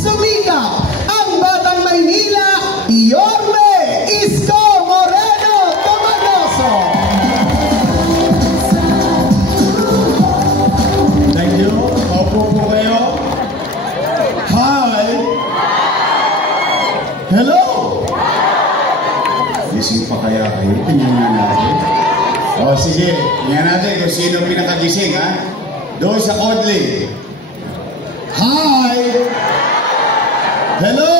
sumikap ang Batang Maynila, Yorme Isko Moreno Tomagoso. Thank you. Opo po kayo. Hi. Hello. Gising pa kaya kayo? Tingnan nga natin. O sige, tingnan natin kung sino pinakagising, ha? Doon sa Kodli. Hi. Hello.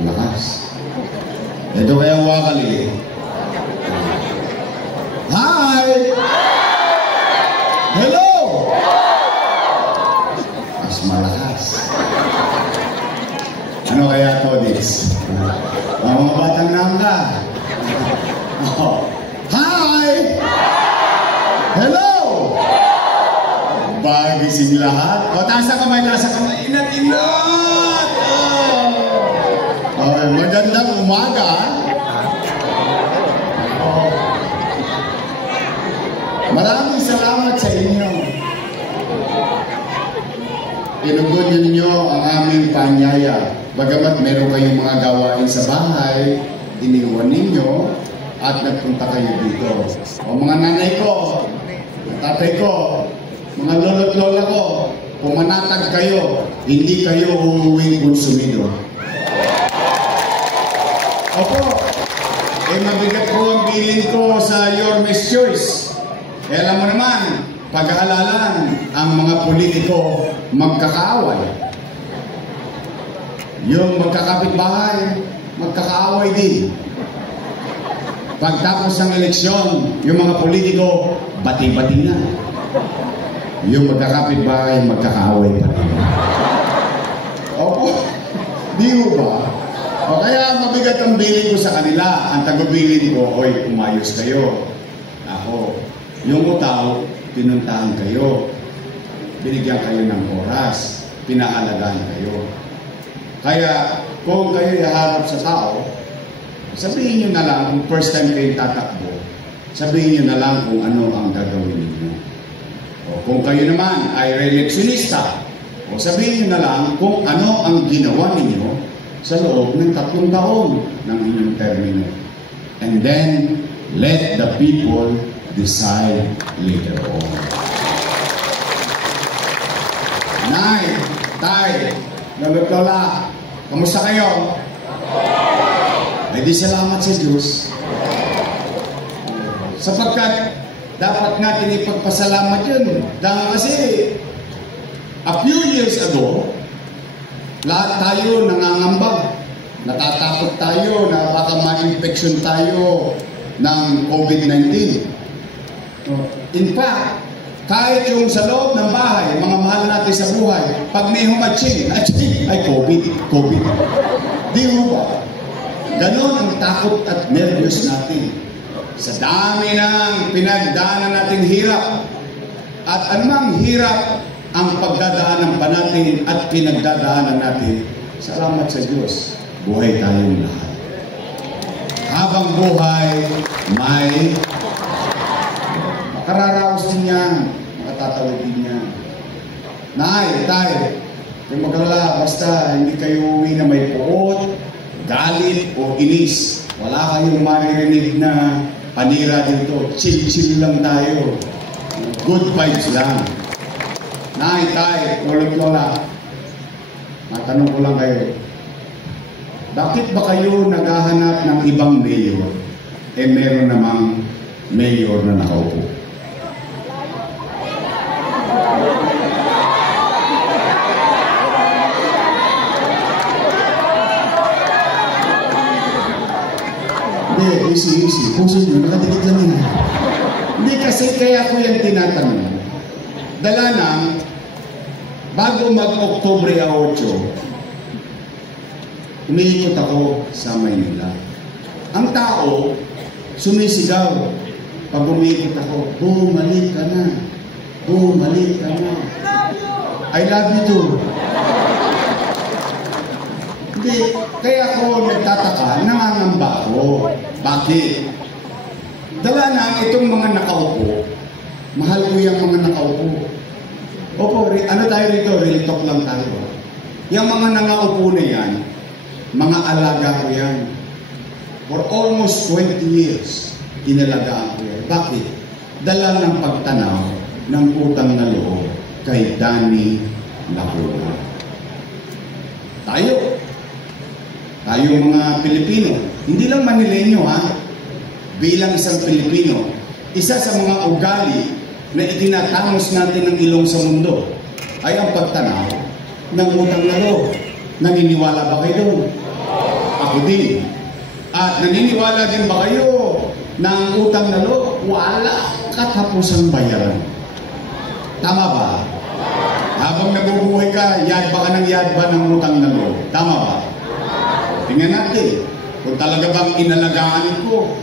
Malakas. Ito kaya wakali. Hi. Hello. Mas malakas. Ano kaya to, Dix? Mga batang nangka. Oh. Hi! Hello! Bagising lahat. O, taas na kamay, taas na kamay. Inat-inat! Oh. Magandang umaga. Oh. Maraming salamat sa inyo. Pinugod ninyo ang aming panyaya. Bagamat meron kayong mga gawain sa bahay, iniwan ninyo at nagpunta kayo dito. O mga nanay ko, tatay ko, mga lolo't lola ko, pumanatag kayo, hindi kayo uuwing konsumido. Opo, mabigat po ang bilin ko sa Yorme's Choice. Alam mo naman, pag-aalalan ang mga politiko magkakaaway. Yung magkakapitbahay, magkakaaway din. Pagtapos ng eleksyon, yung mga politiko, bati-bati na. Yung magkakapitbahay, magkakaaway pa rin. Opo, di mo ba? O kaya mabigat ang bilin ko sa kanila. Ang tagubilin ko, oy, umayos kayo. Ako, yung utaw, pinuntahan kayo. Binigyan kayo ng oras. Pinaalagaan kayo. Kaya, kung kayo iharap sa tao, sabihin nyo na lang, kung first time kayo tatakbo, sabihin nyo na lang kung ano ang gagawin ninyo. O kung kayo naman ay re-electionista, o sabihin nyo na lang kung ano ang ginawa ninyo sa loob ng 3 taon ng inyong termino. And then, let the people decide later on. Nay, tay, lolo't lola, kamusta kayo? Ay di salamat sa Diyos. Sapagkat dapat natin ipagpasalamat yun. Dahil kasi a few years ago, lahat tayo nangangamba. Natatakot tayo na baka ma-infection tayo ng COVID-19. In fact, kahit yung sa loob ng bahay, mga mahal natin sa buhay, pag may humatsing, ay COVID. Di mo ba? Ganon ang takot at nervyos natin. Sa dami ng pinagdaanan nating hirap. At anumang hirap ang pagdadaanan pa natin at pinagdadaanan natin, salamat sa Diyos, buhay tayong lahat. Habang buhay, may makararaos din yan. Tatawid din niya. Nay, tay, kung magalala, basta hindi kayo uwi na may puot, galit o inis. Wala kayong maririnig na panira dito. Chill-chill lang tayo. Good vibes lang. Nay, tay, lolo't lola, matanong ko lang kayo. Bakit ba kayo naghahanap ng ibang mayor? Meron namang mayor na nakaupo. Easy. Puso nyo, nakadikit lang yun. Hindi kasi kaya ko yung tinatanong. Dala nang, bago mag-Oktubre 8, umiikot ako sa Maynila. Ang tao, sumisigaw. Pag umiikot ako, bumalik ka na. Bumalik ka na. I love you too. Hindi, kaya ako nagtataka, nangangamba ako. Bakit? Dala na itong mga nakaupo. Mahal ko yung mga nakaupo. Opo, ano tayo rito? Real talk lang tayo. Yung mga nangaupo na yan, mga alaga ko yan. For almost 20 years, inalagaan ko yan. Bakit? Dala ng pagtanaw ng utang na loob kay Danny Lacuna. Tayo mga Pilipino, hindi lang Manileño ha, bilang isang Pilipino, isa sa mga ugali na itinatangos natin ng ilong sa mundo ay ang pagtanaw ng utang na loob. Naniniwala ba kayo doon? Ako din. At naniniwala din ba kayo na ang utang na loob wala katapusang bayaran? Tama ba? Habang nabubuhay ka, yadba ka ng yadba ng utang na loob. Tama ba? Tingnan natin, kung talaga bang inalagaan ko,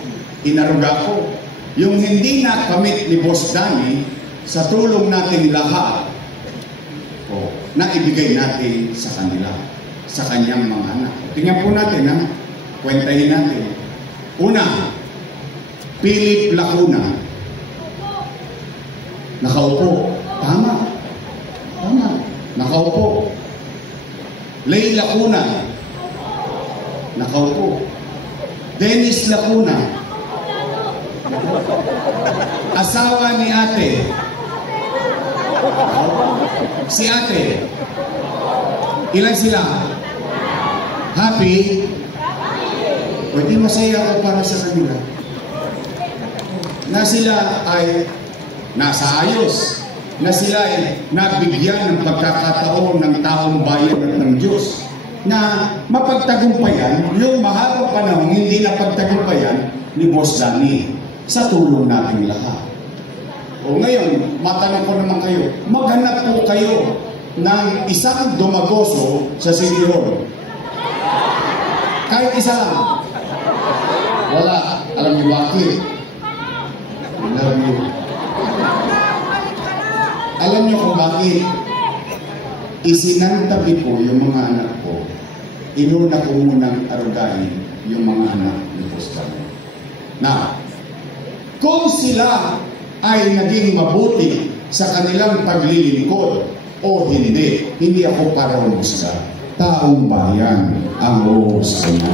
inaruga ko, yung hindi nakamit ni Boss Danny sa tulong natin lahat, na ibigay natin sa kanila, sa kanyang mga anak. Tingnan po natin, ha? Kwentahin natin. Una, Philip Lacuna. Nakaupo. Tama. Nakaupo. Lay Lacuna. Nakaupo. Dennis Lacuna. Asawa ni ate. Si ate. Ilan sila? Happy? Pwede masaya ako para sa kanila. Na sila ay nasa ayos. Na sila ay nabigyan ng pagkakataon ng taong bayan at ng Diyos. Na mapagtagumpayan yung mahabang panahon hindi na pagtagumpayan ni Boss Danny sa tulong nating lahat. O ngayon, matanong ko naman kayo, maghanap po kayo ng isang dumagoso sa City Hall. Kahit isa lang. Wala. Alam niyo bakit? Alam niyo kung bakit? Isinantabi ko yung mga anak ko. Inuna ko munang arugain yung mga anak ni Boss Danny. Na, kung sila ay naging mabuti sa kanilang paglilingkod o hindi ako para humusga. Taong bayan ang humusga na.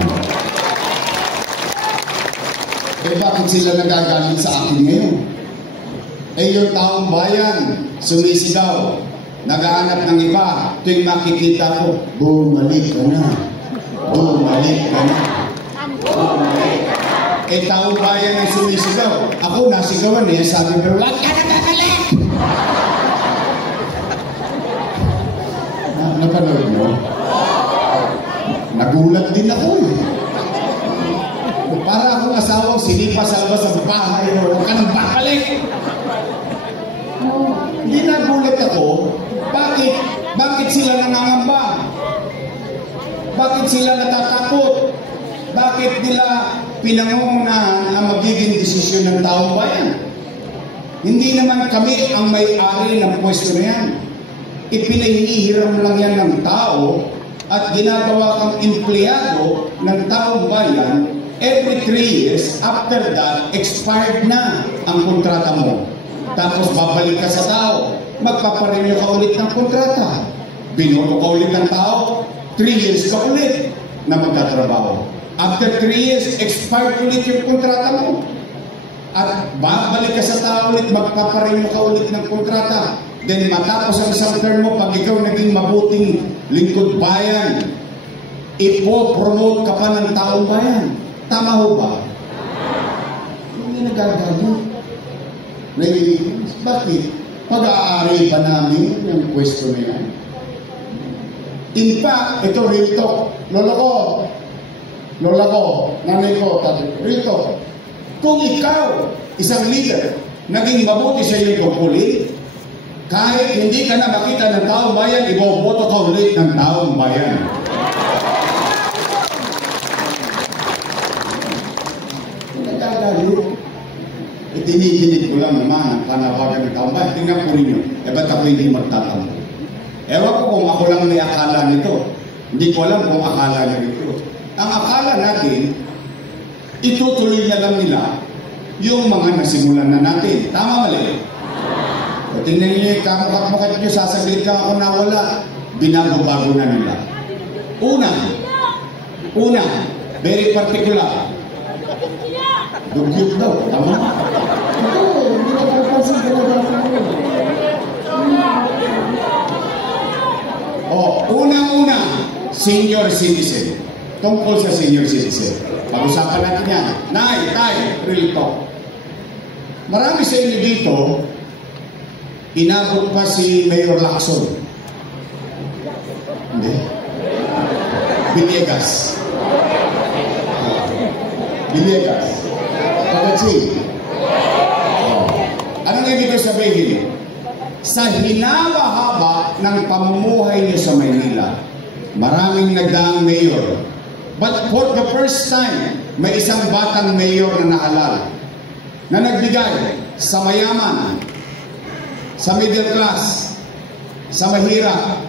Bakit sila nagagalit sa akin ngayon? Yung taong bayan, sumisigaw, naghahanap ng iba, tuwing makikita ko, bumalik ka na. Bumalik ka na. Bumalik ka na. Taong bayan ang sumisigaw. Ako nasigawan sabi ko, wag ka na babalik! Napanood mo? Nagulat din ako Para akong asawang sinipa sa labas ng bahay, huwag ka nang babalik! Hindi nagulat ako. Bakit sila nangangamba? Bakit sila natatakot? Bakit nila pinangungunahan ang magiging desisyon ng taong bayan? Hindi naman kami ang may-ari ng pwesto na yan. Ipinahihiram lang yan ng tao at ginagawa kang empleyado ng taong bayan. Every 3 years, after that, expired na ang kontrata mo. Tapos babalik ka sa tao. Magpaparenew ka ulit ng kontrata. Binoto ka ulit ng tao. 3 years ka ulit na magtatrabaho. After 3 years, expired ulit yung kontrata mo. At babalik ka sa tao ulit, magpaparenew ka ulit ng kontrata. Then matapos ang isang term mo, pag ikaw naging mabuting lingkod bayan, ipo-promote ka pa ng taong bayan. Tama ho ba? Hindi nagagalit. Bakit? Pag-aari pa namin yung pwesto na yan. In fact, ito rito, lola ko, nanay ko, tatay ko, rito. Kung ikaw, isang leader, naging mabuti sa iyong tungkulin, kahit hindi ka na makita ng taong bayan, iboboto ka ulit ng taong bayan. Nagagalit. Itiniginig ko lang naman ang panawagan ng taong bayan. Tingnan po ninyo, ba't ako hindi magtatampo? Ewan ko kung ako lang may akala nito. Hindi ko alam kung akala na nito. Ang akala natin, itutuloy na lang nila yung mga nasimulan na natin. Tama mali? O tingnan niyo yung kamukha-mukha niyo, sasaglit ka ako na wala. Binago-bago na nila. Una, very particular. Dugyot daw, tama? Oo, hindi ka papansin talaga ako. Una, senior citizen. Tungkol sa senior citizen. Pag-usapan natin yan. Nay, real talk. Marami sa inyo dito, inabot pa si Mayor Lacson. Hindi. Villegas. Pagkatsi. Anong ibig ko sabihin? Sa hinaba-haba ng pamumuhay niyo sa Maynila, maraming nagdaang mayor. But for the first time, may isang batang mayor na naalala, na nagbigay sa mayaman, sa middle class, sa mahirap,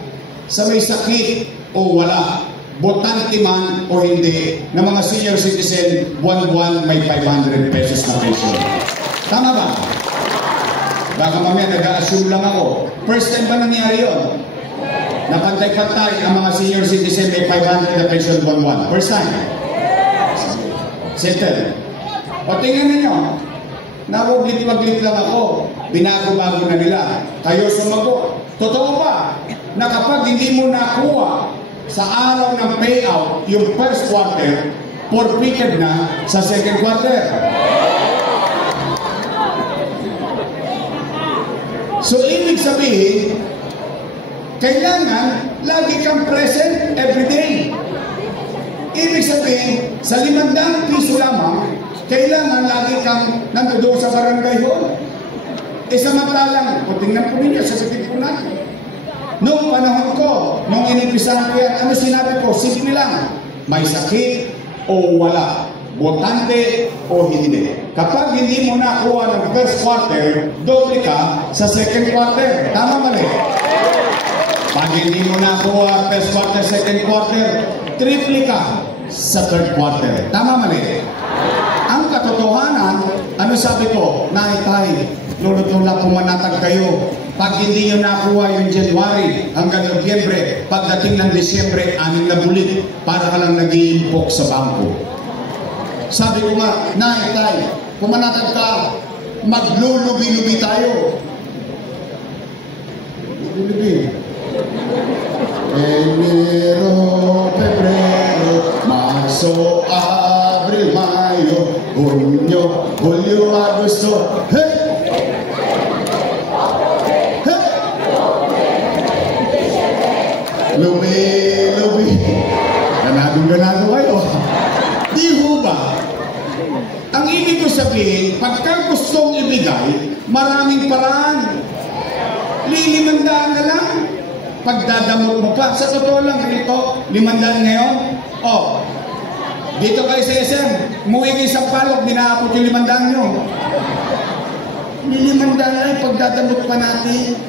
sa may sakit o wala, botante man o hindi, na mga senior citizen, buwan-buwan may 500 pesos na pension. Tama ba? Baka mamaya nag-a-assume lang ako. First time ba nangyari yun? Napantay-pantay ang mga senior citizen may 500 na pension buwan-buwan. First time. Settle. O tingnan ninyo, nawaglit-waglit lang ako. Binago-bago na nila. Kayo sumagot. Totoo ba na kapag hindi mo nakuha sa araw ng payout yung first quarter, forfeited na sa second quarter? So, ibig sabihin, kailangan lagi kang present every day. Ibig sabihin, sa 500 piso lamang, kailangan lagi kang nandoon sa barangay hall. Samantalang, kung tingnan po ninyo, sasabihin ko natin. Noong panahon ko, nung inimpisahan ko yan, ano sinabi ko? Simple lang, may sakit o wala. Botante o hindi. Kapag hindi mo nakuha ng first quarter, doble ka sa second quarter. Tama mali? Pag hindi mo nakuha first quarter, second quarter, triple ka sa third quarter. Tama mali? Ang katotohanan, ano sabi ko? Tay, lulot-lula pumanatag kayo. Pag hindi nyo nakuha yung January hanggang Nobyembre, pagdating ng Disyembre, 6 na bulit, para ka lang nag-iimpok sa bangko. Sabi ko nga, Tay, pumanatag ka, maglulubi-lubi tayo. Lubi. Enero, Febrero, Marso, Abril, Mayo, Junio, Julio, Agosto. Hey! Lubi. Ganado kayo. Di ho ba? Ang ibig ko sabihin, pagka gustong ibigay, maraming paraan. Lilimandaan na lang. Pagdadamot mo pa. Sa totoo lang, dito, 500 ngayon. Dito kayo sa SM, umuwi kayo sa Palok, dinaapot yung 500 nyo. Lilimandaan na lang, pagdadamot pa natin.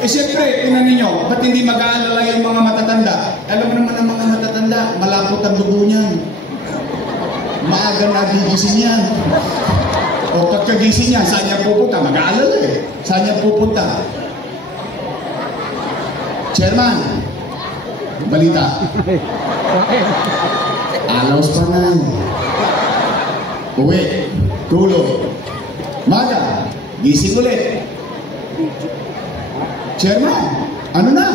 Siyempre, tingnan ninyo, ba't hindi mag-aalala yung mga matatanda? Alam mo naman ang mga matatanda, malapot ang dugo niyan. Maaga na gigising yan. O pagkagising niya, saan niya pupunta? Mag-aalala eh. Saan niya pupunta? Chairman, balita. Alaws pa na. Uwi, tulog. Maga, gising ulit. Chairman, ano na?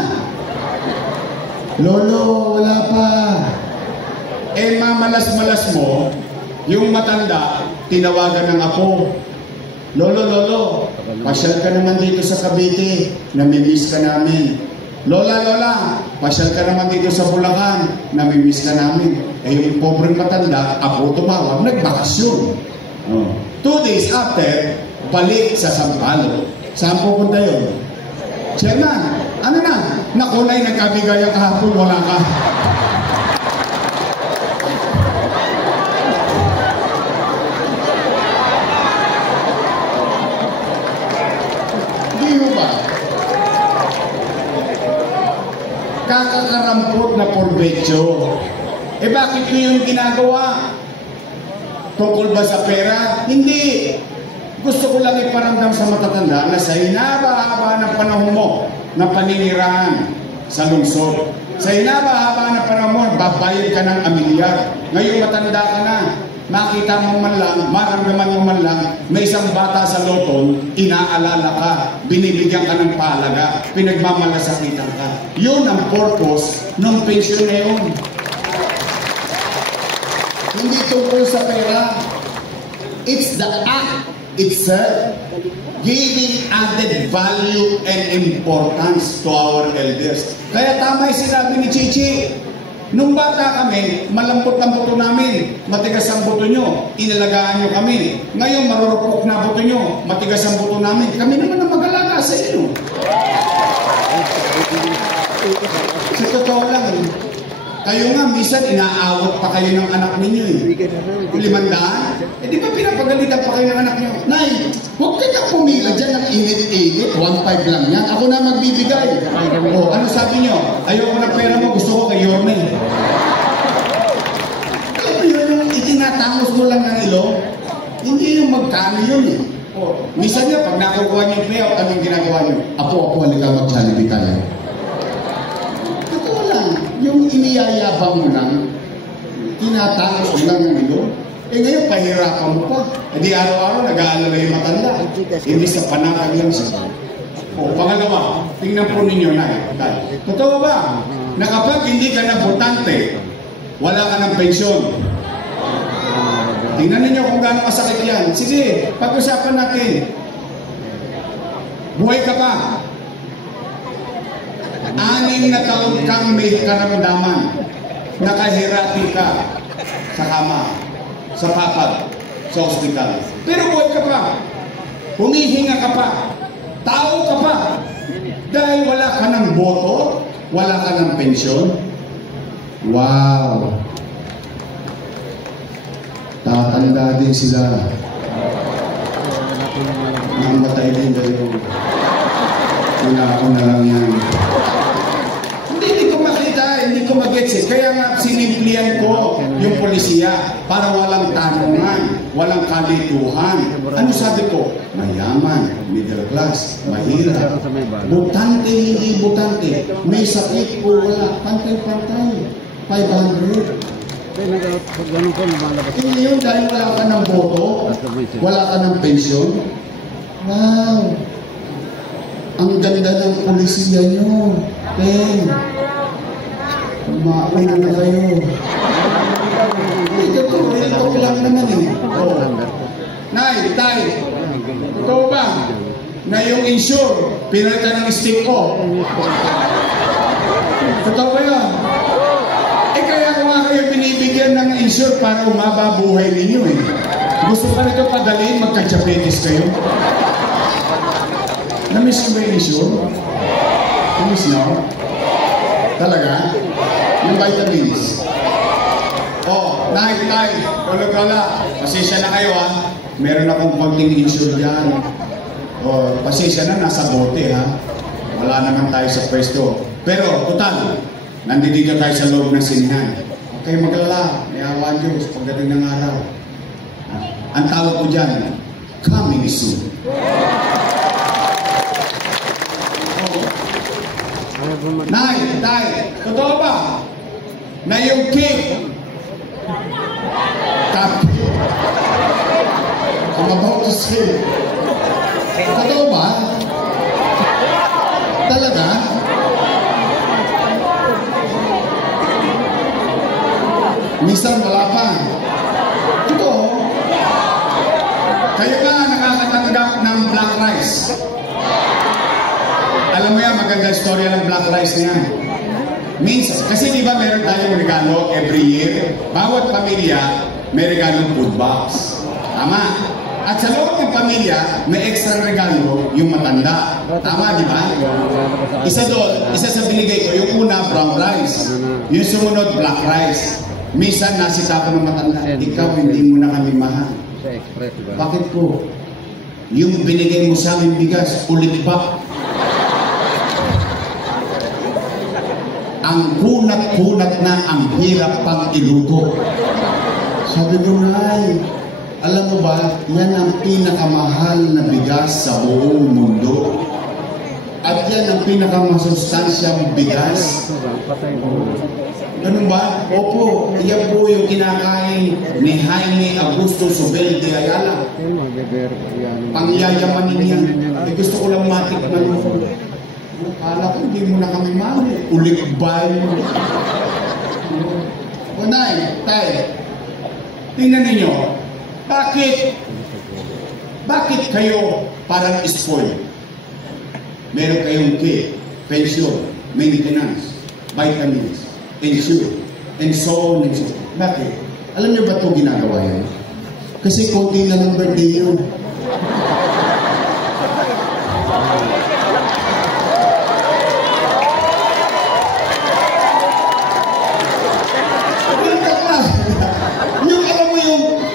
Lolo, wala pa. Mamalas-malas mo, yung matanda, tinawagan ng apo. Lolo, pasyal ka naman dito sa Cavite, namimiss ka namin. Lola, pasyal ka naman dito sa Bulacan, namimiss ka namin. Yung pobreng matanda, apo tumawag, nagbakasyon. 2 days after, balik sa Sampalo. Saan pupunta yun? Chairman, ano na? Nakulay, nagkabigay ang kahapon, wala ka. Di ba? Kakakarampot na porbetyo. Bakit ko yung ginagawa? Tungkol ba sa pera? Hindi. Gusto ko lang iparamdam sa matatanda na sa hinaba-haba ng panahon mo na paninirahan sa lungsod, sa hinaba-haba ng panahon mo, babayad ka ng amilyar. Ngayon matanda ka na, makita mo man lang, maramdaman mo man lang, may isang bata sa loton, inaalala ka, binibigyan ka ng palaga, pinagmamalasakitan ka. Yun ang purpose ng pensyon na yun. Hindi tungkol sa pera. It's the act itself, giving added value and importance to our elders. Kaya tama yung sinabi ni Chichi. Nung bata kami, malambot ang buto namin, matigas ang buto nyo, inalagaan nyo kami. Ngayon, marurupok na buto nyo, matigas ang buto namin. Kami naman ang mag-alaga sa inyo. Sa totoo lang, kayo nga, minsan inaawat pa kayo ng anak ninyo eh. 500? Eh di ba pinapagalitan pa kayo ng anak nyo? Nay, huwag ka nang pumila dyan ng init-init. 1.5 lang yan. Ako na magbibigay. O, ano sabi nyo? Ayoko ng pera mo, gusto ko kay Yorme. Ano yun yung itinatangos mo lang ng ilong? Hindi yung magkano yun eh. O, minsan nyo, pag nakukuha nyo yung payout, anong ginagawa nyo? Apo, halika mag-Jollibee tayo. Yung iniyayabang mo lang, tinatangos mo lang yung ilong. Eh ngayon, pahirapan mo pa. E di araw-araw, nag-aalala yung matanda. Hindi sa panakag lang siya. O, pangalawa, tingnan po ninyo na. Totoo ba? Na kapag hindi ka na botante, wala ka ng pensyon. Tingnan ninyo kung gaano masakit yan. Sige, pag-usapan natin. Buhay ka pa. 6 na taon kang may karamdaman, nakahirati ka sa kama, sa papag, sa ospital. Pero buhay ka pa, humihinga ka pa, tao ka pa, dahil wala ka ng boto, wala ka ng pensyon. Wow! Tatanda din sila. Namatay din kayo. Wala ako na lang yan. Hindi ko mag-gets eh. Kaya nga sinimplihan ko yung polisiya para walang tanungan, walang kalituhan. Ano sabi ko? Mayaman, middle class, mahirap, butante, hindi butante, may sakit o wala, pantay-pantay, 500. Hindi yun dahil wala ka ng boto, wala ka ng pensyon. Wow! Ang ganda ng polisiya nyo. Kumain na kayo. Ito lang naman eh. Oh. Nay, tay, ito ba? Na yung insure, pinalitan ng stick ko. Totoo ba yun? Eh kaya kung nga kayo binibigyan ng insure para umaba buhay ninyo eh. Gusto pa nito padalhin, magka-diabetes kayo. Namiss nyo ba yung insure? Namiss nyo? Talaga? Yung vitamins. Oh, tay, lola, pasensya na kayo ha. Meron akong konting insure dyan. Oh, pasensya na, nasa bote ha. Wala naman tayo sa pwesto. Pero, total, nandito tayo sa loob ng sinihan. Okay, maglala, may awa Diyos pagdating ng araw. Ang tawag ko dyan, coming soon. Nay, totoo ba? Na yung cake, I'm about to say, totoo ba? Talaga? Minsan wala pa. Totoo? Kayo ba nakakatanggap ng black rice? Alam mo yan, maganda istorya ng black rice niya. Minsan, kasi di ba meron tayong regalo every year? Bawat pamilya may regalong food box. Tama? At sa loob ng pamilya, may extra regalo yung matanda. Tama, di ba? Isa doon, isa sa binigay ko, yung una, brown rice. Yung sumunod, black rice. Minsan, nasita ko ng matanda, ikaw hindi mo na kami mahal. Bakit po? Yung binigay mo sa amin bigas, ulit pa. Ang kunat-kunat na, ang hirap pang iluto. Sabi ko, Nay, Alam mo ba, yan ang pinakamahal na bigas sa buong mundo. At yan ang pinakamasustansyang bigas. Ganun ba? Opo, yan po yung kinakain ni Jaime Augusto Zubel de Ayala. Pangyayamanin yan. Gusto ko lang matikman mo. Kala ko hindi mo na kami mami. Ulikbay. Unay, tay. Tingnan ninyo. Bakit kayo parang spoiled? Meron kayong pension, maintenance, vitamins, insure, and so on and so on. Bakit? Alam niyo ba ito ginagawa yan? Kasi konti na ng birthday yun. Yung alam mo yung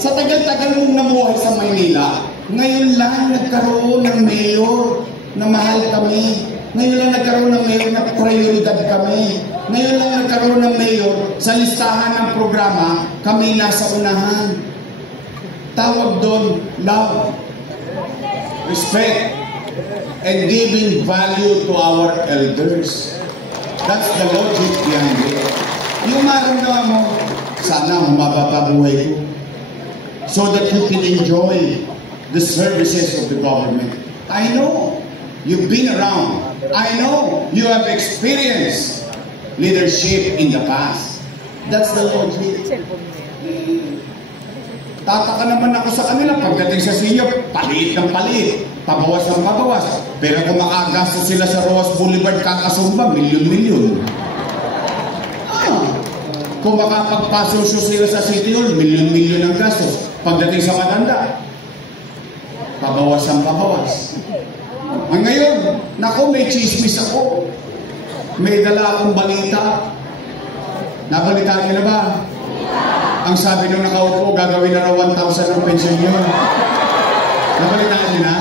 sa tagal-tagal mong namuhay sa Maynila, ngayon lang nagkaroon ng mayor na mahal kami. Ngayon lang nagkaroon ng mayor na prioridad kami. Ngayon lang nagkaroon ng mayor sa listahan ng programa, kami nasa unahan. Tawag doon, love, respect, and giving value to our elders. That's the logic behind it. Yung maramdaman mo, sana humaba pa buhay ko so that you can enjoy the services of the government. I know. You've been around. I know you have experienced leadership in the past. That's the logic. Tataka naman ako sa kanila pagdating sa senior, palit ng palit, pabawas ng pabawas. Pero kung makagastos sila sa Roas Boulevard, kakasumba, milyon-milyon. Kung makapagpasosyo sila sa City Hall, milyon-milyon ang gastos. Pagdating sa matanda, pabawas ang pabawas. Ngayon, naku, may chismis ako. May dala akong balita. Nabalitaan niyo na ba? Ang sabi nung nakaupo, gagawin na raw 1,000 ang pension yun. Nabalitaan niyo na?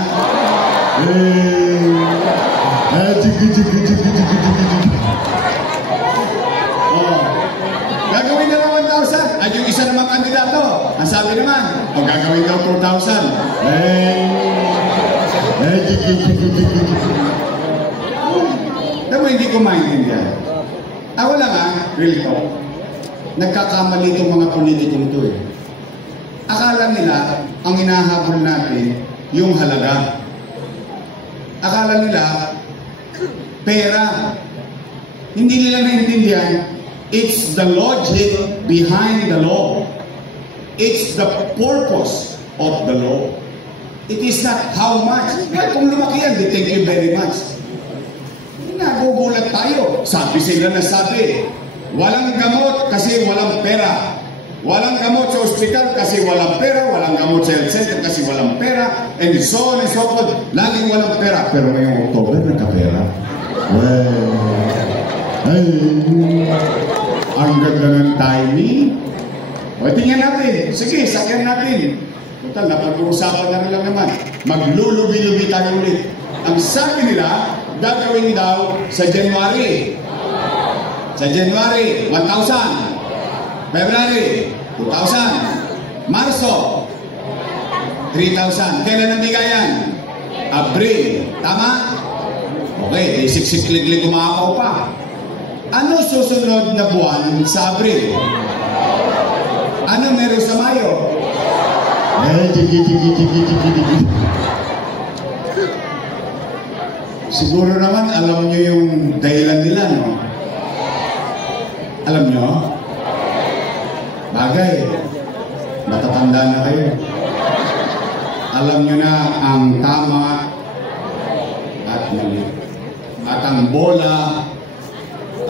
Gagawin na raw 1,000. At yung isa namang kandidato, ang sabi naman, gagawin daw 4,000. Pero hindi ko maintindihan. Wala nga, real talk. Nagkakamali itong mga politikong ito eh. Akala nila, ang hinahabol natin, yung halaga. Akala nila, pera. Hindi nila naintindihan, it's the logic behind the law. It's the purpose of the law. It is not how much. Well, kung lumaki yan, thank you very much. Nagugulat tayo. Sabi sila na sabi, walang gamot kasi walang pera. Walang gamot sa ospital kasi walang pera. Walang gamot sa health center kasi walang pera. And so on and so forth. Laging walang pera. Pero ngayong October, nagkapera. Well, ang ganda ng timing. O, tingnan natin. Sige, sakyan natin. Total, napag-uusapan na lang naman. Maglulubi-lubi tayo ulit. Ang sabi nila, gagawin daw sa January. Sa January, 1,000. February, 2,000. Marso, 3,000. Kailan ang bigayan? Abril. Tama? Okay, siksik-liglig kumakaw pa. Ano susunod na buwan sa Abril? Ano meron sa Mayo? Siguro naman alam nyo yung dahilan nila, no? Alam nyo? Bagay. Matatanda na kayo. Alam nyo na ang tama at mali. At ang bola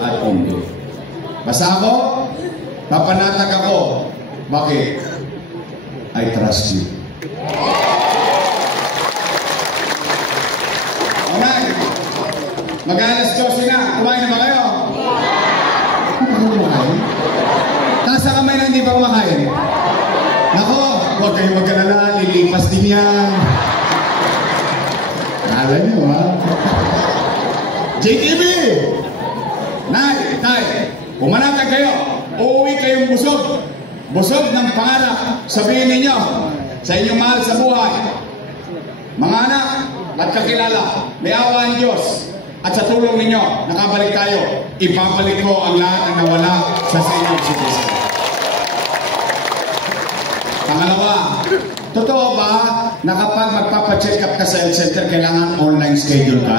at hindi. Basta ako, papanatag ako. Bakit? I trust you. Alright. Mag-alas 12 na. Kumain na ba kayo? Kumain? Taas sa kamay na hindi pa kumakain. Nako, huwag kayong mag-alala. Lilipas din yan. Kala niyo, ha? JTV! Nay, tay, pumanatag kayo. Uuwi kayong busog. busog ng pangarap, sabihin ninyo sa inyong mahal sa buhay, mga anak at kakilala, may awa ang Diyos at sa tulong ninyo, nakabalik tayo, ibabalik ko ang lahat ng nawala sa Senyor Jesucristo. Pangalawa, totoo ba na kapag magpapacheck up ka sa health center, kailangan online schedule ka?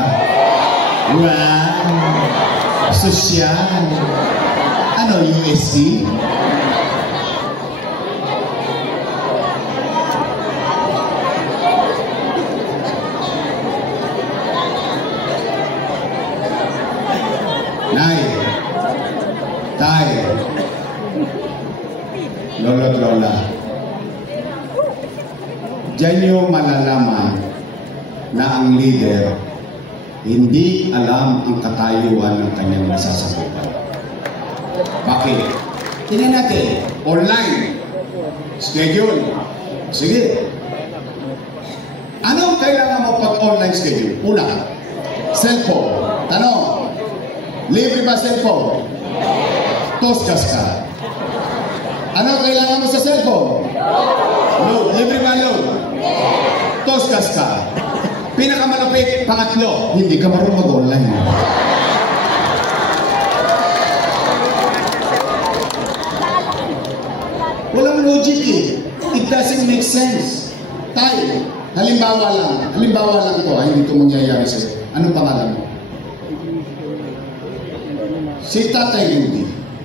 Wow! Sosyal! Ano, USD? Nay, tay, lolo at lola, diyan nyo malalaman na ang leader hindi alam ang katayuan ng kanyang nasasakupan. Bakit? Tingnan natin, online, schedule. Sige. Anong kailangan mo pag online schedule? Una, cellphone. Tanong, libre ba cellphone? Toskas ka. Ano kailangan mo sa cellphone? Load. Libre ba load? Toskas ka. Pinakamalapit, pangatlo, hindi ka marunong mag-online. Walang logic eh. It doesn't make sense. Tayo, halimbawa lang ito, hindi ito mangyayari sa'yo. Anong pangalan mo? Si Tatay Rudy,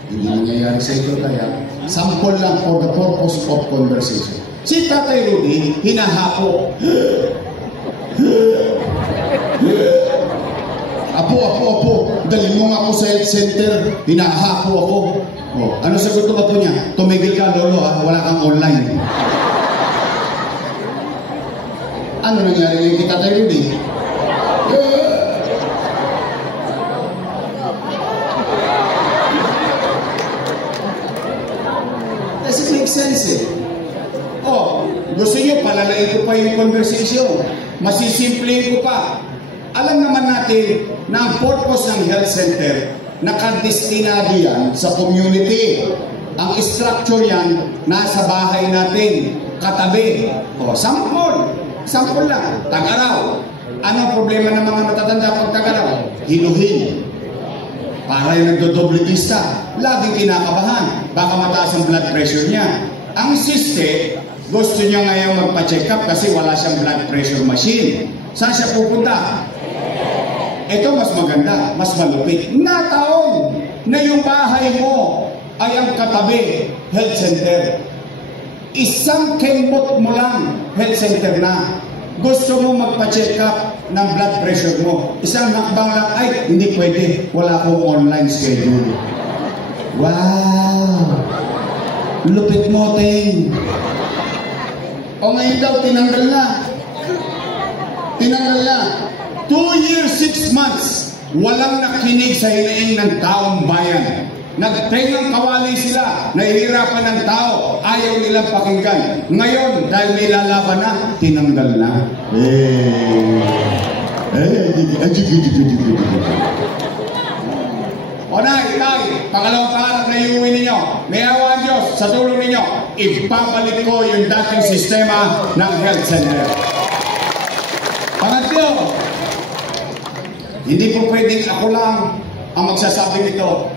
hindi nangyayari sa ito kaya sample lang for the purpose of conversation. Si Tatay Rudy, hinahapo. Apo, dali mo nga ako sa health center, hinahapo ako. Oh, ano sagot ko niya? Tumigil ka, lolo, ha? Wala kang online. Ano nangyari ngayon kay Tatay Rudy? Doesn't make sense eh. Oh, gusto nyo, palalain ko pa yung conversation. Masisimplihin ko pa. Alam naman natin na ang purpose ng health center, nakadestinado yan sa community. Ang structure yan, nasa bahay natin, katabi. O, sample lang, Tag-Araw. Ano ang problema ng mga matatanda pag Tag-Araw? Hinuhin. Para yung nagdodoble pista, laging kinakabahan. Baka mataas ang blood pressure niya. Ang siste, gusto niya ngayon magpa-check up kasi wala siyang blood pressure machine. Saan siya pupunta? Ito mas maganda, mas malupit. Nataon na yung bahay mo ay ang katabi, health center. Isang kembot mo lang, health center na. Gusto mo magpa-check up ng blood pressure mo. Isang hakbang lang, ay, hindi pwede. Wala akong online schedule. Wow! Lupit mo, Ting. O ngayon daw, tinanggal na. 2 years, 6 months, walang nakinig sa hinaing ng taong bayan. Nagtengang kawali sila, nahihirapan ng tao, ayaw nilang pakinggan. Ngayon, dahil may lalaban na, tinanggal na. O nay, pangalawang pangarap na iuwi ninyo, may awa ang Diyos sa tulong ninyo, ibabalik ko yung dating sistema ng health center. Pangatlo, hindi po pwedeng ako lang ang magsasabi nito.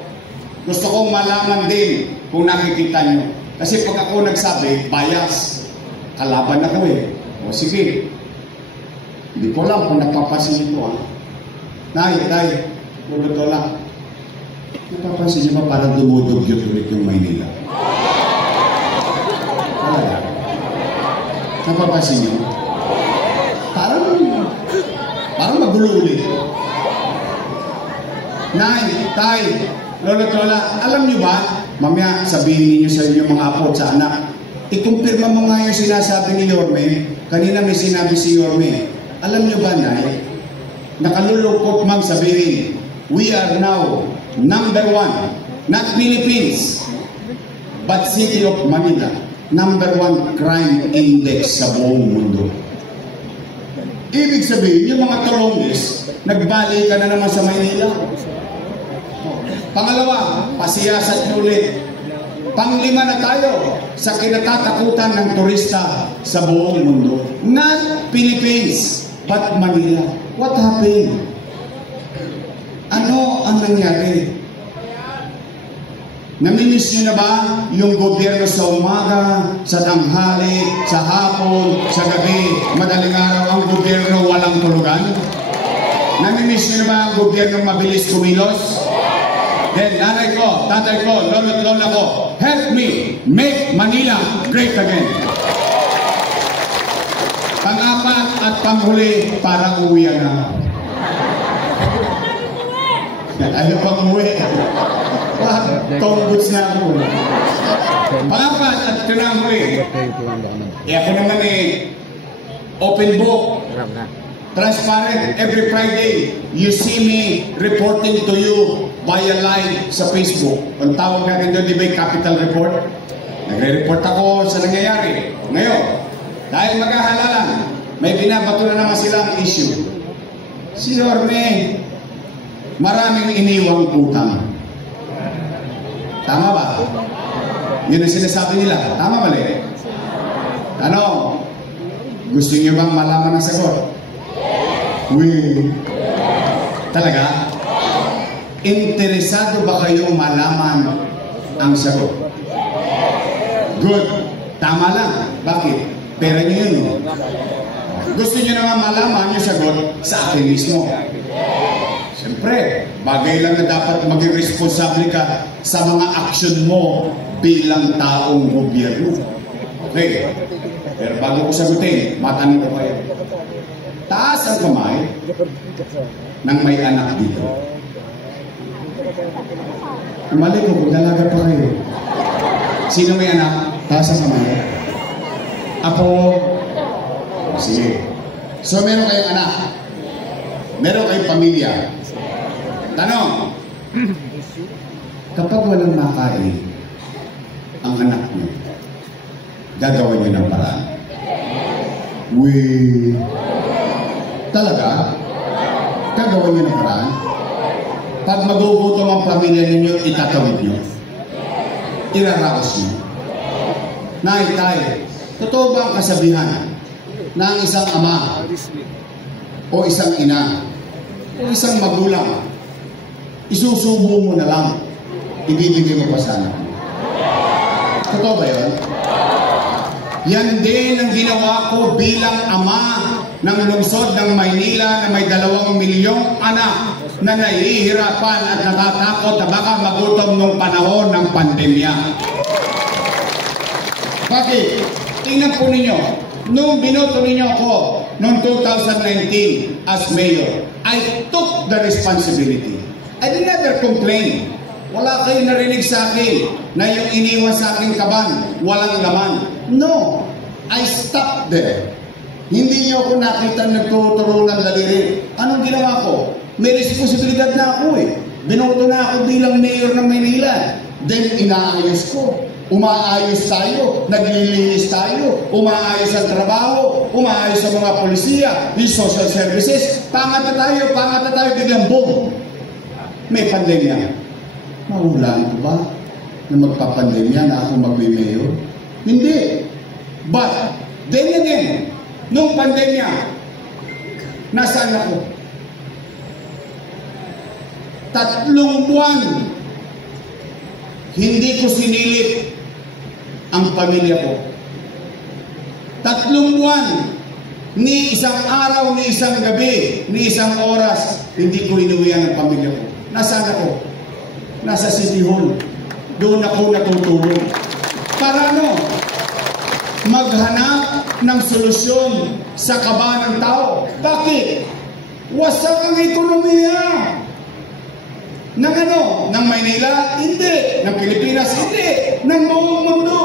Gusto kong malaman din kung nakikita nyo. Kasi pag ako nagsabi, bias. Kalaban ako eh. O sige. Hindi ko lang kung napapansin ito. Nay, totoo lang. Napapansin nyo ba parang dumudugyot ulit yung Maynila? Wala. Napapansin nyo? Parang magulo ulit. Nay, lolo, lola, alam nyo ba, mamaya sabihin niyo sa inyong mga apo sa anak, ikumpirma mo nga yung sinasabi ni Yorme, kanina may sinabi si Yorme, alam nyo ba, Nay, nakalulukot mang sabihin, we are now number 1, not Philippines, but City of Manila, number 1 crime index sa buong mundo. Ibig sabihin, yung mga tulongis, nagbalik ka na naman sa Maynila. Pangalawa, pasiyasat ulit. Panglima na tayo sa kinatatakutan ng turista sa buong mundo. Not Philippines, but Manila. What happened? Ano ang nangyari? Namimiss nyo na ba yung gobyerno sa umaga, sa tanghali, sa hapon, sa gabi, madaling araw ang gobyerno walang tulugan? Namimiss nyo na ba ang gobyerno mabilis kumilos? Then nanay ko, tatay ko, lolo't lola ko, help me make Manila great again. Pang-apat at panghuli para uwian na. Ayaw pang uwi. Tongboots na ako. Pang-apat at pinanghuli. Ako naman open book. Transparent. Every Friday, you see me reporting to you via live sa Facebook. Ang tawag natin doon, di ba, Capital Report? Nagre-report ako sa nangyayari. Ngayon, dahil maghahalalan, may binabato na naman silang issue. Si Yorme, maraming iniwang utang. Tama ba? Yun ang sinasabi nila. Tama mali? Ano? Gusto niyo bang malaman ang sagot? Uy. Talaga? Interesado ba kayong malaman ang sagot? Good. Tama lang. Bakit? Pera niyo yun. Gusto niyo naman malaman yung sagot sa akin mismo. Siyempre, bagay lang na dapat maging responsable ka sa mga aksyon mo bilang taong gobyerno. Okay. Pero bago ko sagutin, matanong ko kayo. Taas ang kamay ng may anak dito. Mali ko kung dalaga pa kayo. Sino may anak? Taas ang kamay. Apo. Sige. So meron kayong anak. Meron kayong pamilya. Tanong. Kapag walang makain ang anak niyo, gagawin niyo ng paraan. Uy. Talaga? Gagawin niyo ng paraan? Pag magugutom ang pamilya ninyo, itatawid niyo. Iraraos niyo. Tay, totoo ba ang kasabihan na ang isang ama o isang ina o isang magulang isusubo mo na lang, ibibigay mo pa sana? Totoo ba yun? Yan din ang ginawa ko bilang ama ng lungsod ng Maynila na may 2 milyong anak na nahihirapan at natatakot na baka magutom nung panahon ng pandemya. Bakit? Tingnan po ninyo, nung binoto ninyo ako noong 2019 as mayor, I took the responsibility. I did never complain. Wala kayong narinig sa akin na yung iniwan sa aking kaban, walang laman. No, I stopped there. Hindi niyo ako nakita nagtuturo ng daliri. Anong ginawa ko? May responsibilidad na ako eh. Binoto na ako bilang mayor ng Maynila. Then inaayos ko. Umaayos tayo, naglilinis tayo, umaayos ang trabaho, umaayos ang mga polisiya, yung social services. Pangat na tayo, biglang boom. May pandemya. Mahulaan ko ba na magpapandemya na ako magme-mayor? Hindi. But, then again, nung pandemya, nasaan ako? 3 buwan, hindi ko sinilip ang pamilya ko. 3 buwan, ni isang araw, ni isang gabi, ni isang oras, hindi ko inuwian ang pamilya ko. Nasaan ako? Nasa City Hall. Doon ako natutulong. Para ano? Maghanap ng solusyon sa kaba ng tao. Bakit? Wasak ang ekonomiya. Ng ano? Ng Maynila? Hindi. Ng Pilipinas? Hindi. Ng buong mundo.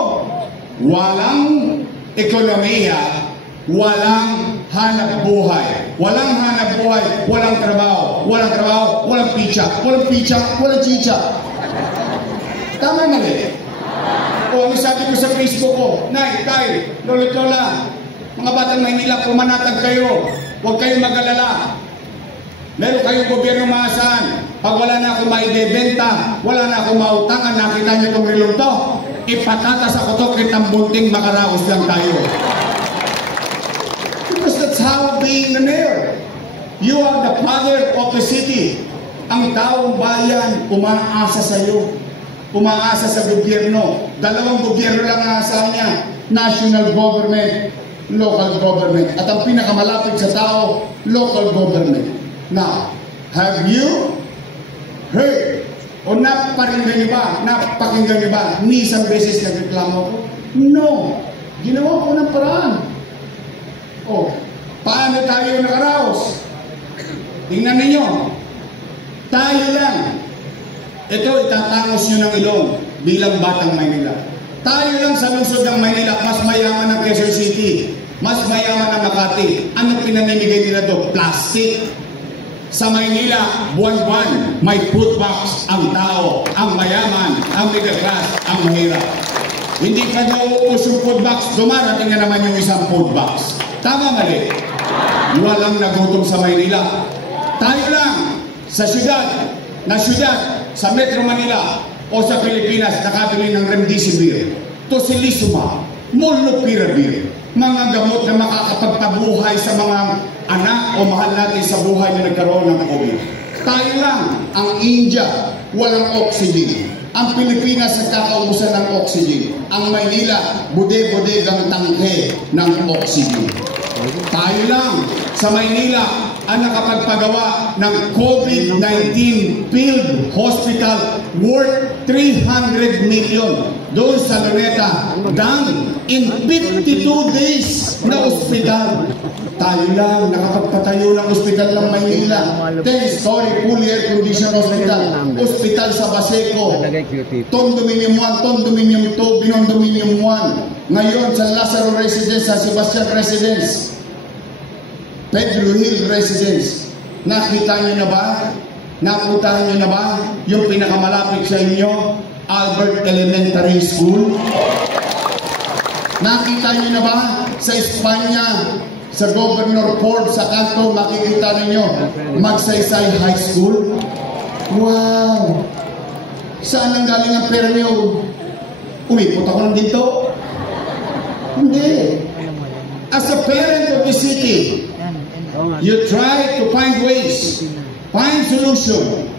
Walang ekonomiya, walang hanap buhay. Walang hanap buhay, walang trabaho. Walang trabaho, walang picha. Walang picha, walang chicha. Tama mali. O ano sabi ko sa Facebook ko, Nay, Tay, Lolo, Lola, mga batang Maynila, pumanatag kayo. Huwag kayong mag-alala. Meron kayong gobyerno maasahan. Pag wala na akong maibebenta, wala na akong mautangan, nakita niyo itong relong to. ipatata sa kutok kitang bunting makaraos lang tayo. Because that's how being the mayor. You are the father of the city. Ang taong bayan, umaasa sa iyo. Umaasa sa gobyerno. Dalawang gobyerno lang ang asa niya. National government, local government. At ang pinakamalapit sa tao, local government. Now, have you heard o napakinggan niyo ba? Napakinggan niyo ba? Ni isang beses nagreklamo ko? No. Ginawa ko ng paraan. Oh, paano tayo nakaraos? Tingnan ninyo. Tayo lang. Ito, itatangos nyo ng ilong bilang batang Maynila. Tayo lang sa lungsod ng Maynila, mas mayaman ng Quezon City, mas mayaman ng Makati. Ano pinanimigay nila doon? Plastic. Sa Maynila, buwan-buwan, may food box ang tao, ang mayaman, ang middle class, ang mahirap. Hindi pa nauubos yung food box, dumarating na naman yung isang food box. Tama mali? Walang nagutom sa Maynila. Tayo lang, sa syudad, sa Metro Manila o sa Pilipinas, nakabili ng Remdesivir, Tocilizumab, Molnupiravir, mga gamot na makakapagpabuhay sa mga anak o mahal natin sa buhay na nagkaroon ng COVID. Tayo lang, ang India, walang oxygen. Ang Pilipinas nagkakaubusan ng oxygen. Ang Maynila, bude-budegang tangke ng oxygen. Tayo lang, sa Maynila, ang nakapagpagawa ng COVID-19 field hospital worth 300 million. Doon sa Luneta, done in 52 days na ospital. Tayo lang, nakapagpatayo ng ospital ng Maynila. 10-story full air condition hospital. Ospital sa Baseco. Condominium 1, Condominium 2, Binondominium 1. Ngayon sa Lazaro Residence, sa Sebastian Residence. Pedro Hill Residence. Nakita niyo na ba? Napuntahan niyo na ba yung pinakamalapit sa inyo? Albert Elementary School. Nakita niyo na ba sa Espanya, sa Governor Ford, sa kanto, makikita ninyo Magsaysay High School? Wow! Saan ang galing ang pera niyo? Umipot ako lang dito? Hindi. As a parent of the city, you try to find ways, find solution,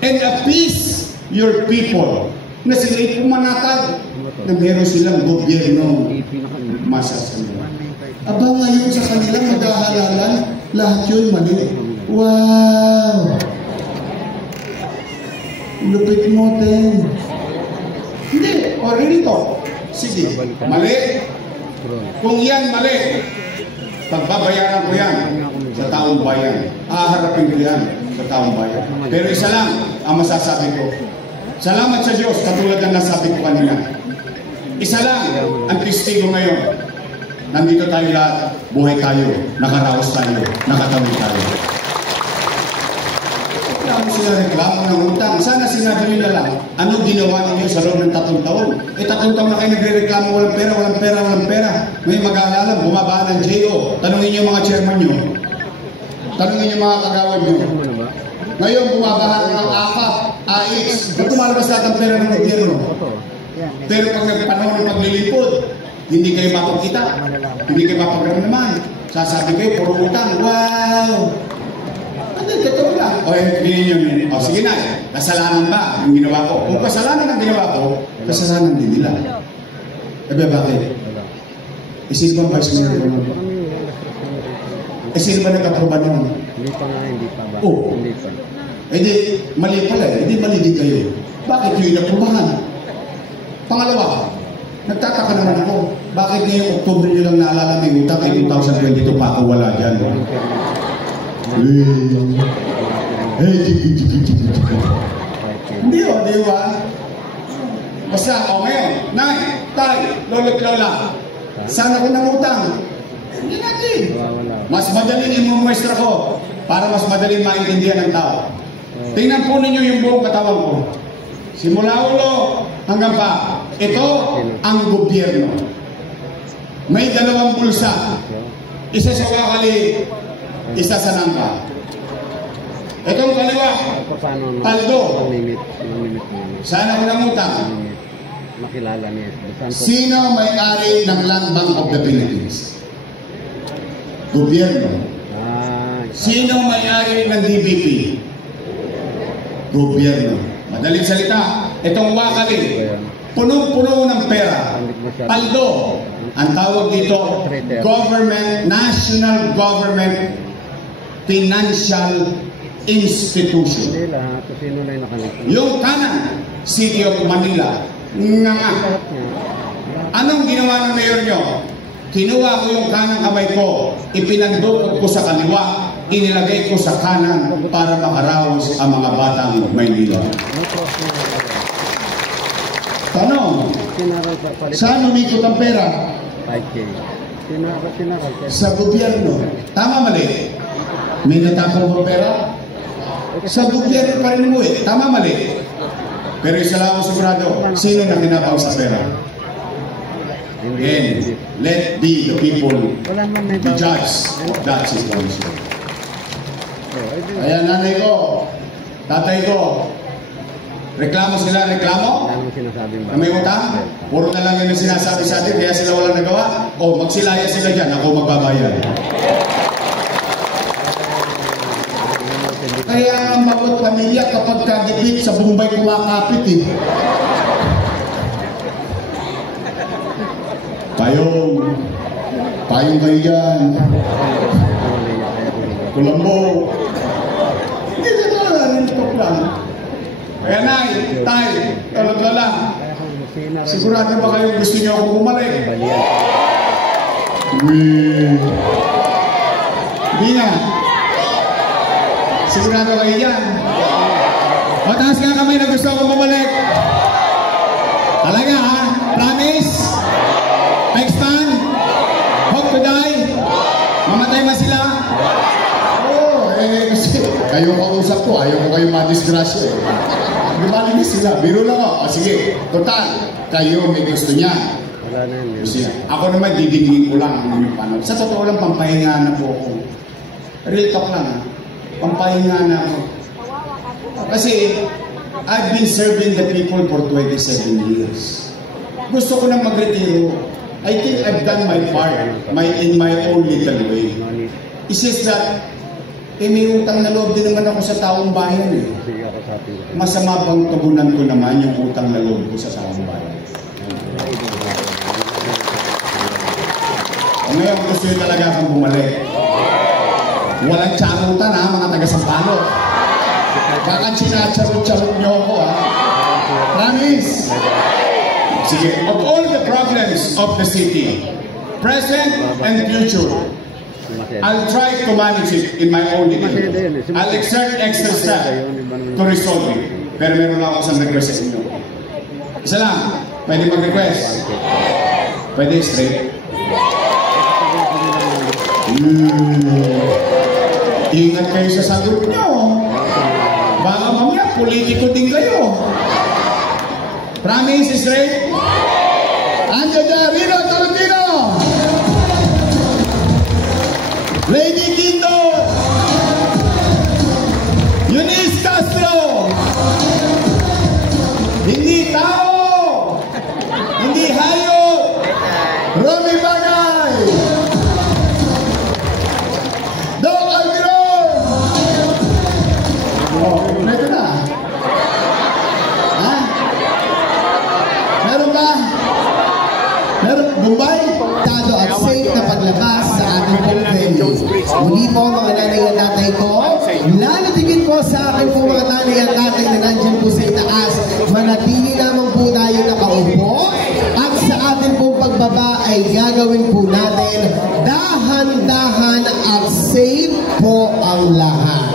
and appease your people na sila'y pumanatag na meron silang gobyerno masasaluhan. Aba ngayon sa kanila maghahalalan, lahat yun mali. Wow! Lupit mo, Ten. Hindi, o rinito. Sige, mali. Kung yan mali, pagbabayaran ko yan sa taong bayan. Haharapin ko yan sa taong bayan. Pero isa lang ang masasabi ko. Salamat sa Diyos, katulad ng nasabi ko kanina. Isa lang ang testigo ngayon. Nandito tayo lahat, buhay tayo, nakaraos tayo, nakatawid tayo. Kaya sila reklamo ng utang. Sana sinabi nyo na lang, ano ginawa ninyo sa loob ng 3 taon? 3 taon na kayo nagre-reklamo, walang pera, walang pera, walang pera. May mag-aalala, bumaba ng JO. Tanungin nyo mga chairman nyo. Tanungin nyo mga kagawad nyo. Ngayon, bumabahan ng AKAP, AX. Ba't tumalabas lahat ang pera ng gobyerno? Pero pag nagpanahon ng paglilipod, hindi kayo mapagkita. Hindi kayo mapagramdaman. Sasabi kayo, puro utang. Wow! Hindi, totoo lang. O, yun. O, sige na. Kasalanan ba yung ginawa ko? Kung kasalanan ang ginawa ko, kasalanan din nila. Sabi, bakit? Sino ba vice mayor ko? Sino ba nagkaproba naman? Hindi pa nga, hindi pa ba? Oo. Hindi pa. Hindi, mali pala eh. Hindi mali din kayo. Bakit yung inaprubahan? Pangalawa, nagtataka naman ako. Bakit ngayong Oktubre nyo lang naalala may utang ay 2022 pa ako wala dyan? Hindi o, di ba? Basta, o ngayon, Nay, Tay, Lolo't Lola, sana ko ng utang. Hindi natin. Mas madaling imumuestra ko para mas madaling maintindihan ng tao. Tingnan po ninyo yung buong katawan ko. Simula ulo hanggang pa. Ito ang gobyerno. May 2 bulsa. Isa sa wakali, isa sa nangka. Itong kaliwa, paldo. Sana ko ng utang. makilala niya. Sino may-ari ng Land Bank of the Philippines? Gobyerno. Sino may-ari ng DBP? Gobyerno. Madaling salita, itong wakali, punong-puno ng pera. Paldo. Ang tawag dito, government, national government financial institution. Hindi lahat. Sino na yung nakalito? Yung kanan, City of Manila, nga. Anong ginawa ng mayor nyo? Kinuha ko yung kanang kamay ko, ipinandukot ko sa kaliwa, inilagay ko sa kanan para makaraos ang mga batang Maynila. Tanong, saan umikot ang pera? 5K. Sa gobyerno. Tama mali? May natapong ang pera? Sa gobyerno pa rin mo eh. Tama mali? Pero isa lang ako sigurado, sino na kinabang sa pera? And let be the people the judge of that situation. Kaya nanay ko, tatay ko, reklamo sila, reklamo? Na may utang? Puro na lang yun ang sinasabi sa atin, kaya sila walang nagawa? O magsilaya sila dyan, ako magbabayad. Kaya ang bawat pamilya kapag kagipit sa Bombay kumakapit eh. Payong kayo yan. Kulambo. Hindi na lang, talk lang. Kaya nay, tay, talog na lang. Sigurado ba kayo gusto niyo ako bumalik? Hindi nga. Sigurado kayo yan. Mataas nga kamay na gusto ako bumalik. Talaga ha? Promise? Next time? Hope to die? Mamatay ba sila? Oo, kasi kayo kausap ko, ayaw ko kayo madisgrasya eh. Lumalinis sila, biro lang ako. Sige, total, kayo may gusto niya. Gusto niya. Ako naman, didingin ko lang ang mga panahon. Sa totoo lang, pampahinga na po ako. Real talk lang ha. Pampahinga na ako. Kasi, I've been serving the people for 27 years. Gusto ko na magretiro. I think I've done my part in my own little way. It's just that, may utang na loob din naman ako sa taong bayan eh. Masama bang tugunan ko naman yung utang na loob ko sa taong bayan? Ngayon, gusto nyo talaga akong bumalik. Walang charutan ha, mga taga-Sampalo. Bakit sinacharot-charot nyo ako ha? Promise? Sige, of all the problems of the city, present and future, I'll try to manage it in my own little way. I'll exert extra step to resolve it. Pero meron lang ako sa request sa inyo. Isa lang, pwede mag-request. Pwede straight. Ingat kayo sa sagot nyo. Baka mamaya, politiko din kayo. Promise, straight? Andiyan dyan, Rino Tolentino! Lady Quinto! Eunice Castro! Hindi tao! Hindi hayop! Romy Bagay! Doc Almiron! Oh, ito na. Ha? Meron ba? Meron? Bombay? Tado at safe na paglabas sa ating pong venue. Muli po mga nanay at tatay ko, lalatigin po sa akin po mga nanay at tatay na nandyan po sa itaas. Manatili lamang po tayo nakaupo at sa ating pong pagbaba ay gagawin po natin dahan-dahan at safe po ang lahat.